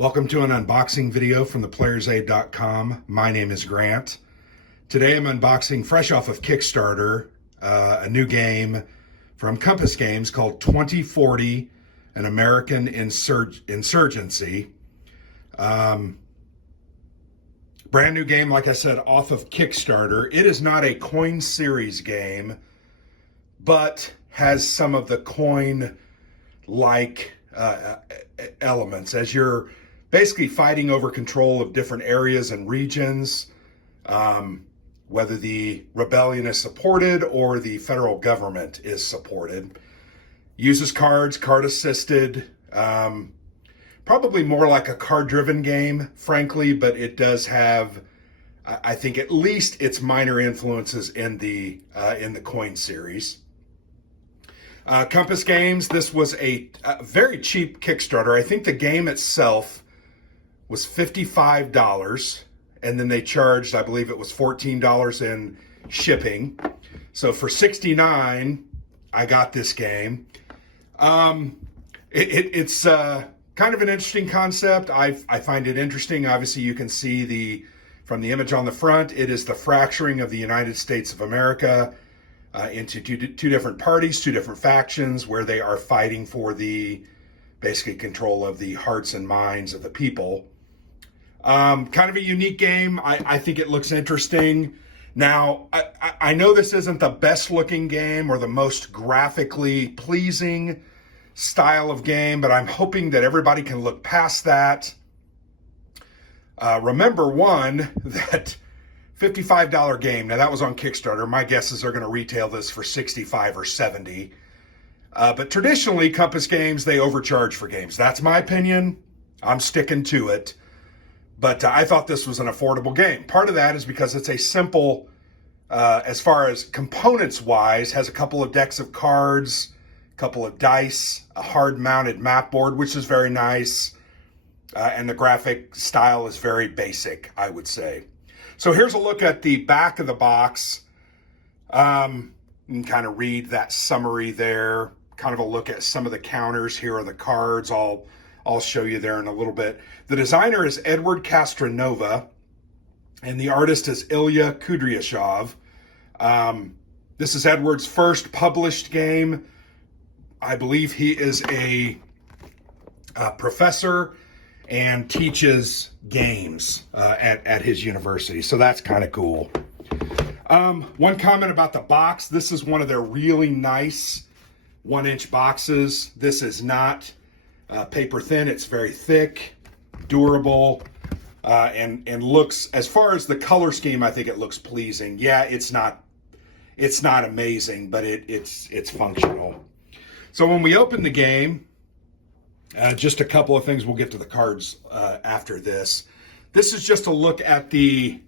Welcome to an unboxing video from theplayersaid.com. My name is Grant. Today I'm unboxing, fresh off of Kickstarter, a new game from Compass Games called 2040, an American Insurgency. Brand new game, like I said, off of Kickstarter. It is not a coin series game, but has some of the coin-like elements as you're basically fighting over control of different areas and regions, whether the rebellion is supported or the federal government is supported. Uses cards, card assisted, probably more like a card-driven game, frankly, but it does have, I think, at least its minor influences in the coin series. Compass Games, this was a very cheap Kickstarter. I think the game itself was $55, and then they charged, I believe it was $14 in shipping. So for $69, I got this game. It's kind of an interesting concept. I find it interesting. Obviously, you can see from the image on the front, it is the fracturing of the United States of America into two different parties, two different factions, where they are fighting for the basically control of the hearts and minds of the people. Kind of a unique game. I think it looks interesting. Now, I know this isn't the best looking game or the most graphically pleasing style of game, but I'm hoping that everybody can look past that. Remember, that $55 game, now that was on Kickstarter. My guess is they're going to retail this for $65 or $70. But traditionally, Compass Games, they overcharge for games. That's my opinion. I'm sticking to it. But I thought this was an affordable game. Part of that is because it's a simple, as far as components-wise, has a couple of decks of cards, a couple of dice, a hard-mounted map board, which is very nice. And the graphic style is very basic, I would say. So here's a look at the back of the box. You can kind of read that summary there. Kind of a look at some of the counters. Here are the cards. I'll show you there in a little bit. The designer is Edward Castronova, and the artist is Ilya Kudryashov. This is Edward's first published game. I believe he is a professor and teaches games at his university. So that's kind of cool. One comment about the box. This is one of their really nice 1-inch boxes. This is not paper thin. It's very thick, durable, and looks, as far as the color scheme, I think it looks pleasing. Yeah, it's not amazing, but it's functional. So when we open the game, just a couple of things. We'll get to the cards after this. This is just a look at the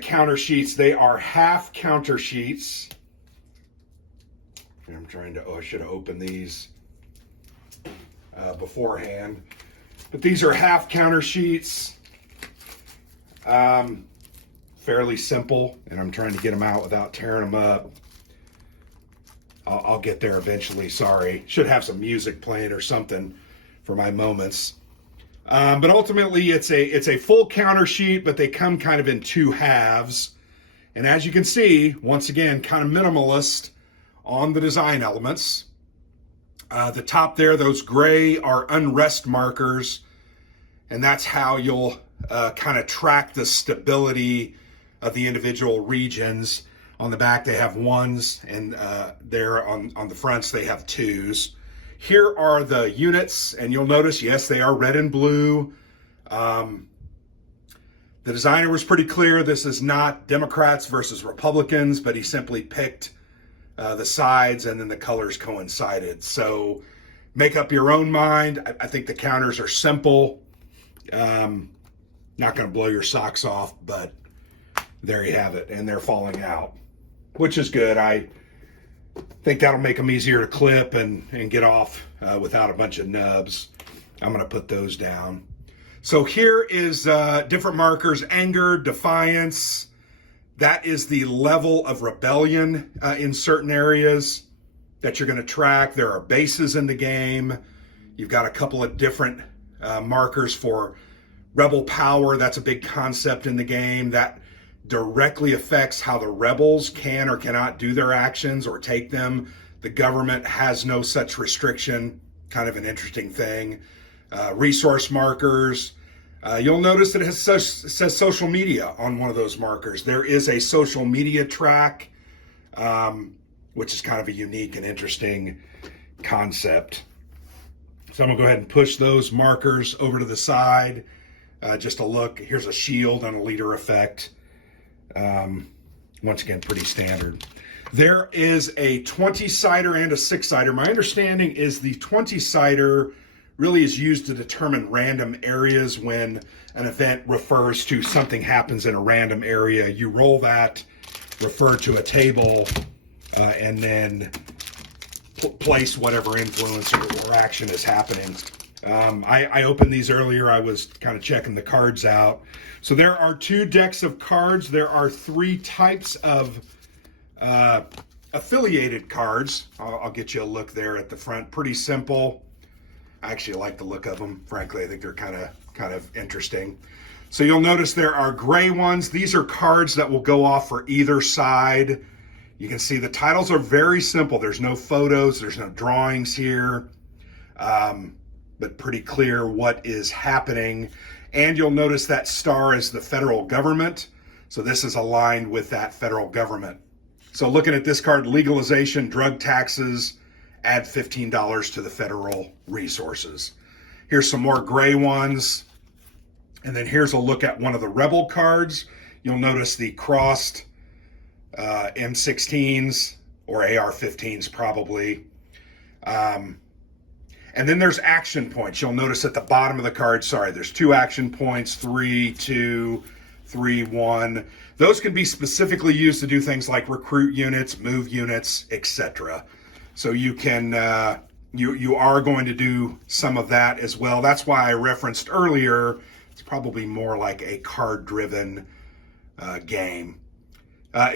counter sheets. They are half counter sheets. I'm trying to, I should have opened these beforehand. But these are half counter sheets. Fairly simple, and I'm trying to get them out without tearing them up. I'll get there eventually, sorry. Should have some music playing or something for my moments. But ultimately, it's a full counter sheet, but they come kind of in two halves. And as you can see, once again, kind of minimalist on the design elements. The top there, those gray are unrest markers, and that's how you'll kind of track the stability of the individual regions. On the back, they have 1s, and there on the fronts, they have 2s. Here are the units, and you'll notice, yes, they are red and blue. The designer was pretty clear. This is not Democrats versus Republicans, but he simply picked the sides, and then the colors coincided. So make up your own mind. I think the counters are simple. Not going to blow your socks off, but there you have it. And they're falling out, which is good. I think that'll make them easier to clip and get off without a bunch of nubs. I'm going to put those down. So here is different markers: anger, defiance. That is the level of rebellion in certain areas that you're going to track. There are bases in the game. You've got a couple of different markers for rebel power. That's a big concept in the game that directly affects how the rebels can or cannot do their actions or take them. The government has no such restriction. Kind of an interesting thing. Resource markers. You'll notice that it says social media on one of those markers. There is a social media track, which is kind of a unique and interesting concept. So I'm gonna go ahead and push those markers over to the side. Just a look. Here's a shield and a leader effect. Once again, pretty standard. There is a 20-sider and a 6-sider. My understanding is the 20-sider really is used to determine random areas. When an event refers to something happens in a random area, you roll that, refer to a table, and then place whatever influence or action is happening. I opened these earlier. I was kind of checking the cards out. So there are 2 decks of cards. There are 3 types of affiliated cards. I'll get you a look there at the front. Pretty simple. I actually like the look of them. Frankly, I think they're kind of interesting. So you'll notice there are gray ones. These are cards that will go off for either side. You can see the titles are very simple. There's no photos. There's no drawings here. But pretty clear what is happening. And you'll notice that star is the federal government. So this is aligned with that federal government. So looking at this card, legalization, drug taxes, add $15 to the federal resources. Here's some more gray ones. And then here's a look at one of the rebel cards. You'll notice the crossed M16s or AR-15s probably. And then there's action points. You'll notice at the bottom of the card, there's 2 action points, 3, 2, 3, 1. Those can be specifically used to do things like recruit units, move units, etc. So you can, you are going to do some of that as well. That's why I referenced earlier, it's probably more like a card-driven game.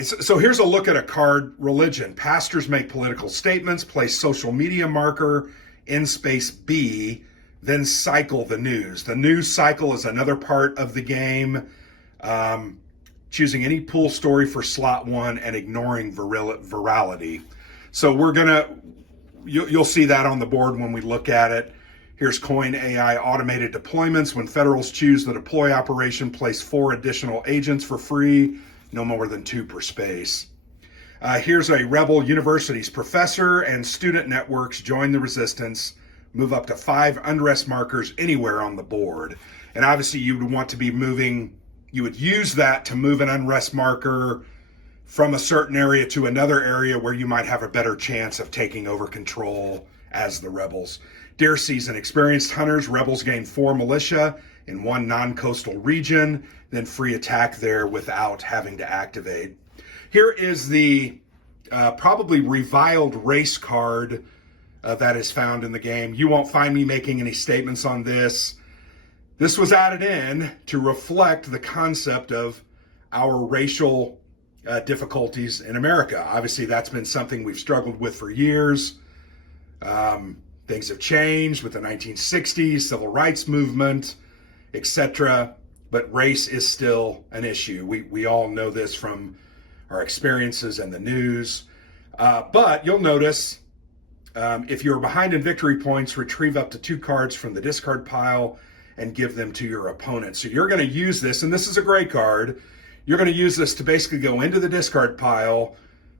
So here's a look at a card, religion. Pastors make political statements, place social media marker in space B, then cycle the news. The news cycle is another part of the game. Choosing any pool story for slot 1 and ignoring virality. So you'll see that on the board when we look at it. Here's Coin AI automated deployments. When federals choose the deploy operation, place 4 additional agents for free, no more than 2 per space. Here's a rebel university's professor and student networks join the resistance, move up to 5 unrest markers anywhere on the board. And obviously you would want to be moving, you would use that to move an unrest marker from a certain area to another area where you might have a better chance of taking over control as the rebels. Deer season, experienced hunters, rebels gain 4 militia in 1 non-coastal region, then free attack there without having to activate. Here is the probably reviled race card that is found in the game. You won't find me making any statements on this. This was added in to reflect the concept of our racial difficulties in America. Obviously, that's been something we've struggled with for years. Things have changed with the 1960s, civil rights movement, etc. But race is still an issue. We all know this from our experiences in the news. But you'll notice if you're behind in victory points, retrieve up to 2 cards from the discard pile and give them to your opponent. So you're going to use this, and this is a gray card. You're going to use this to basically go into the discard pile,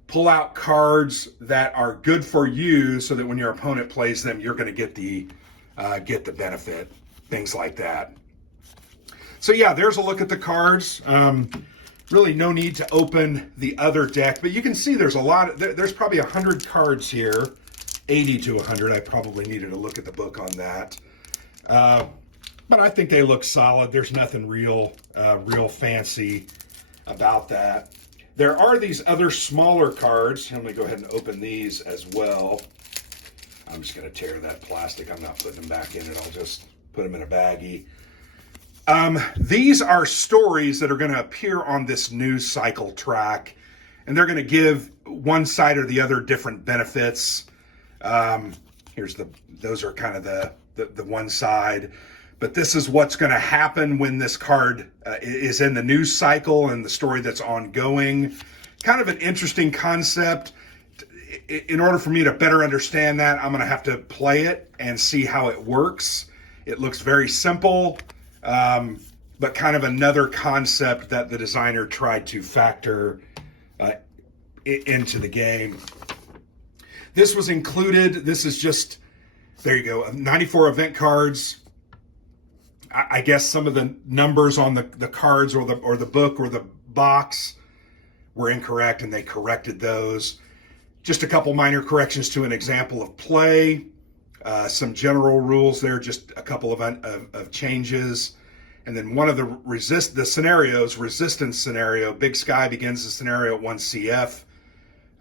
pull out cards that are good for you so that when your opponent plays them, you're going to get the benefit, things like that. So yeah, there's a look at the cards. Really no need to open the other deck, but you can see there's a lot, there's probably 100 cards here, 80 to 100. I probably needed to look at the book on that. But I think they look solid. There's nothing real fancy about that. There are these other smaller cards. Let me go ahead and open these as well. I'm just going to tear that plastic. I'm not putting them back in it. I'll just put them in a baggie. These are stories that are going to appear on this news cycle track, and they're going to give one side or the other different benefits. Those are kind of the one side. but this is what's going to happen when this card is in the news cycle and the story that's ongoing. Kind of an interesting concept. In order for me to better understand that, I'm going to have to play it and see how it works. It looks very simple, but kind of another concept that the designer tried to factor into the game. This was included. This is just, there you go, 94 event cards. I guess some of the numbers on the cards or the book or the box were incorrect, and they corrected those. Just a couple minor corrections to an example of play. Some general rules there, just a couple of changes. And then one of the scenarios, resistance scenario, Big Sky begins the scenario at 1 CF.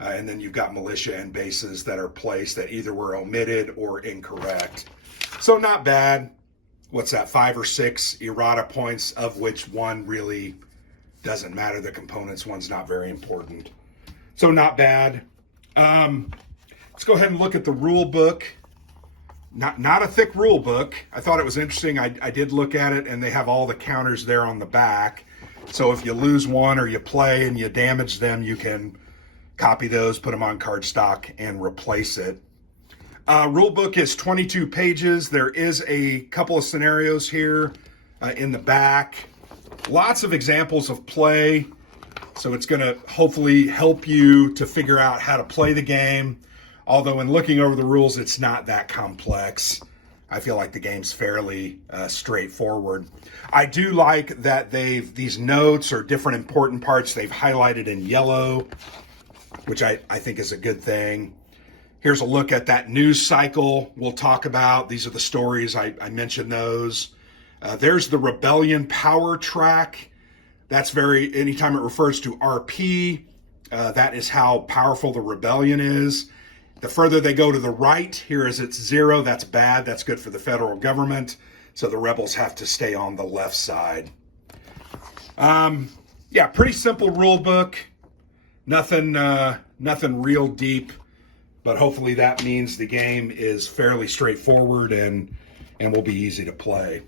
And then you've got militia and bases that are placed that either were omitted or incorrect. So not bad. What's that, 5 or 6 errata points, of which one really doesn't matter. The components one's not very important. So not bad. Let's go ahead and look at the rule book. Not a thick rule book. I thought it was interesting. I did look at it, and they have all the counters there on the back. So if you lose one or you play and you damage them, you can copy those, put them on cardstock, and replace it. Rule book is 22 pages. There is a couple of scenarios here in the back. Lots of examples of play. So it's going to hopefully help you to figure out how to play the game. Although in looking over the rules, it's not that complex. I feel like the game's fairly straightforward. I do like that these notes or different important parts they've highlighted in yellow, which I think is a good thing. Here's a look at that news cycle we'll talk about. These are the stories. I mentioned those. There's the rebellion power track. That's anytime it refers to RP, that is how powerful the rebellion is. The further they go to the right, here is it's 0. That's bad. That's good for the federal government. So the rebels have to stay on the left side. Yeah, pretty simple rule book. Nothing real deep. But hopefully that means the game is fairly straightforward and will be easy to play.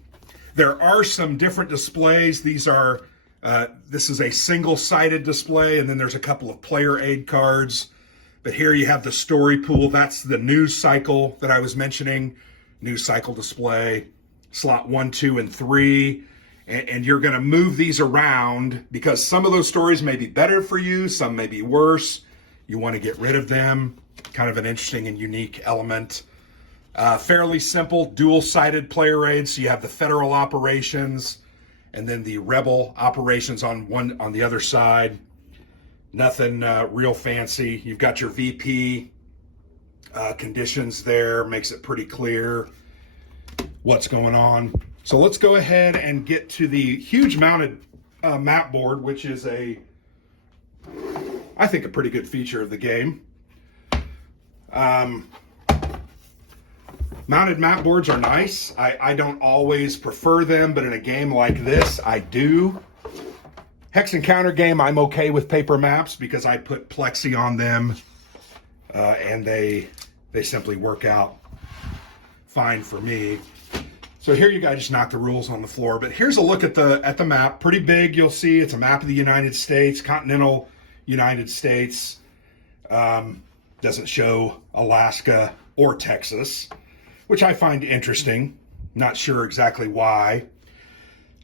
There are some different displays. This is a single-sided display, and then there's a couple of player aid cards. But here you have the story pool. That's the news cycle that I was mentioning. News cycle display, slot 1, 2, and 3. And you're going to move these around because some of those stories may be better for you. Some may be worse. You want to get rid of them. Kind of an interesting and unique element. Fairly simple dual-sided player aid. So you have the federal operations and then the rebel operations on the other side. Nothing real fancy. You've got your VP conditions there. Makes it pretty clear what's going on. So let's go ahead and get to the huge mounted map board, which is I think a pretty good feature of the game. Mounted map boards are nice. I don't always prefer them, but in a game like this, I do. Hex and counter game, I'm okay with paper maps because I put plexi on them, and they simply work out fine for me. So here you guys just knock the rules on the floor, but here's a look at the map. Pretty big, you'll see. It's a map of the United States, continental United States. Doesn't show Alaska or Texas, which I find interesting. Not sure exactly why.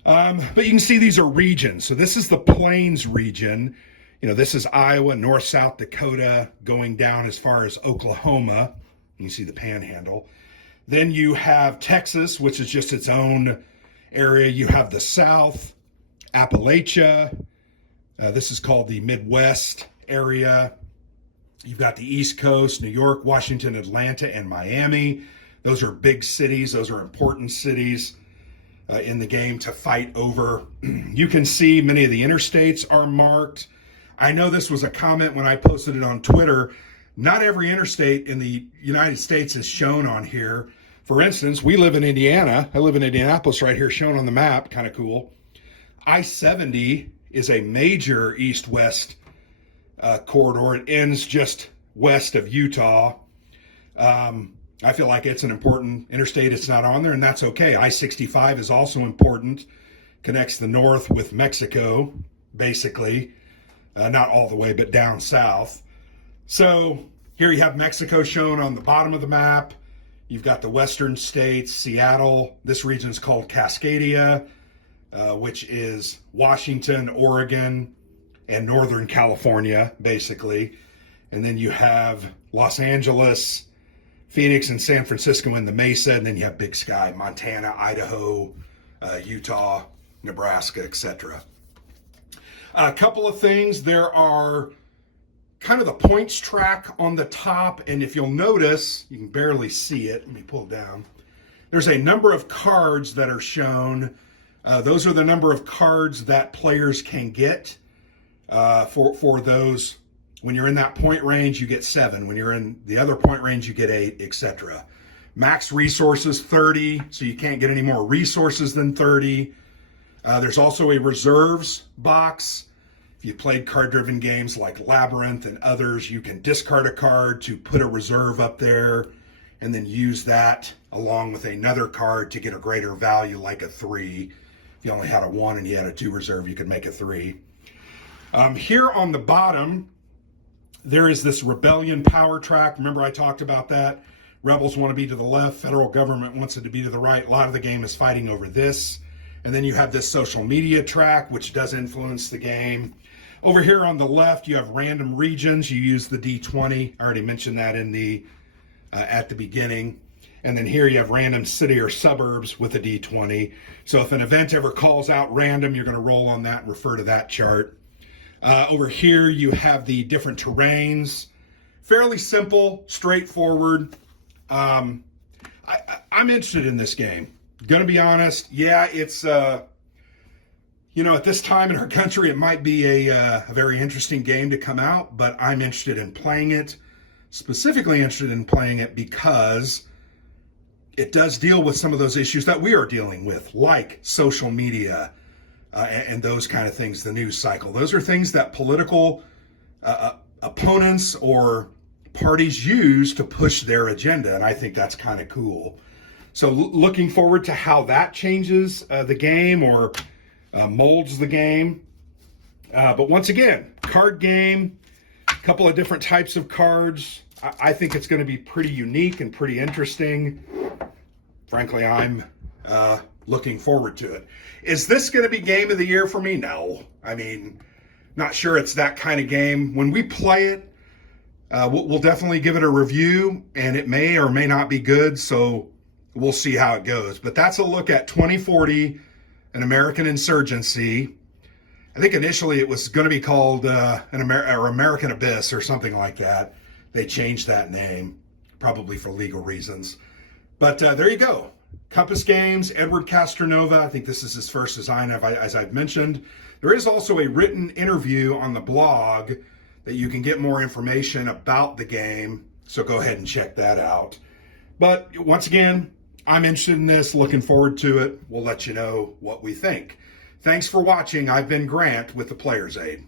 But you can see these are regions. So this is the Plains region. This is Iowa, North, South Dakota, going down as far as Oklahoma. You can see the panhandle. Then you have Texas, which is just its own area. You have the South, Appalachia. This is called the Midwest area. You've got the East Coast, New York, Washington, Atlanta, and Miami. Those are big cities. Those are important cities in the game to fight over. You can see many of the interstates are marked. I know this was a comment when I posted it on Twitter. Not every interstate in the United States is shown on here. For instance, we live in Indiana. I live in Indianapolis right here, shown on the map. Kind of cool. I-70 is a major east-west corridor. It ends just west of Utah. I feel like it's an important interstate. It's not on there, and that's okay. I-65 is also important. Connects the north with Mexico, basically. Not all the way, but down south. So here you have Mexico shown on the bottom of the map. You've got the western states, Seattle. This region is called Cascadia, which is Washington, Oregon, and Northern California, basically. And then you have Los Angeles, Phoenix, and San Francisco in the Mesa. And then you have Big Sky, Montana, Idaho, Utah, Nebraska, etc. A couple of things. There are kind of the points track on the top, and if you'll notice, you can barely see it. Let me pull it down. There's a number of cards that are shown. Those are the number of cards that players can get for those. When you're in that point range, you get 7. When you're in the other point range, you get 8, etc. Max resources, 30, so you can't get any more resources than 30. There's also a reserves box. If you played card-driven games like Labyrinth and others, you can discard a card to put a reserve up there and then use that along with another card to get a greater value, like a 3. If you only had a 1 and you had a 2 reserve, you could make a 3. Here on the bottom, there is this rebellion power track. Remember I talked about that? Rebels want to be to the left, federal government wants it to be to the right. A lot of the game is fighting over this. And then you have this social media track, which does influence the game. Over here on the left, you have random regions. You use the D20. I already mentioned that in the at the beginning. And then here you have random city or suburbs with a D20. So if an event ever calls out random, you're going to roll on that and refer to that chart. Over here, you have the different terrains. Fairly simple, straightforward. I'm interested in this game. Gonna be honest, yeah, it's at this time in our country, it might be a very interesting game to come out, but I'm interested in playing it. Specifically interested in playing it because it does deal with some of those issues that we are dealing with, like social media and those kind of things, the news cycle. Those are things that political opponents or parties use to push their agenda, and I think that's kind of cool. So looking forward to how that changes the game or molds the game. But once again, card game, a couple of different types of cards. I think it's going to be pretty unique and pretty interesting. Frankly, I'm looking forward to it. Is this going to be game of the year for me? No. I mean, not sure it's that kind of game. When we play it, we'll definitely give it a review, and it may or may not be good, so we'll see how it goes. But that's a look at 2040, an American Insurgency. I think initially it was going to be called American Abyss or something like that. They changed that name, probably for legal reasons. But there you go. Compass Games, Edward Castronova. I think this is his first design, as I've mentioned. There is also a written interview on the blog that you can get more information about the game. So go ahead and check that out. But once again, I'm interested in this, looking forward to it. We'll let you know what we think. Thanks for watching. I've been Grant with the Player's Aid.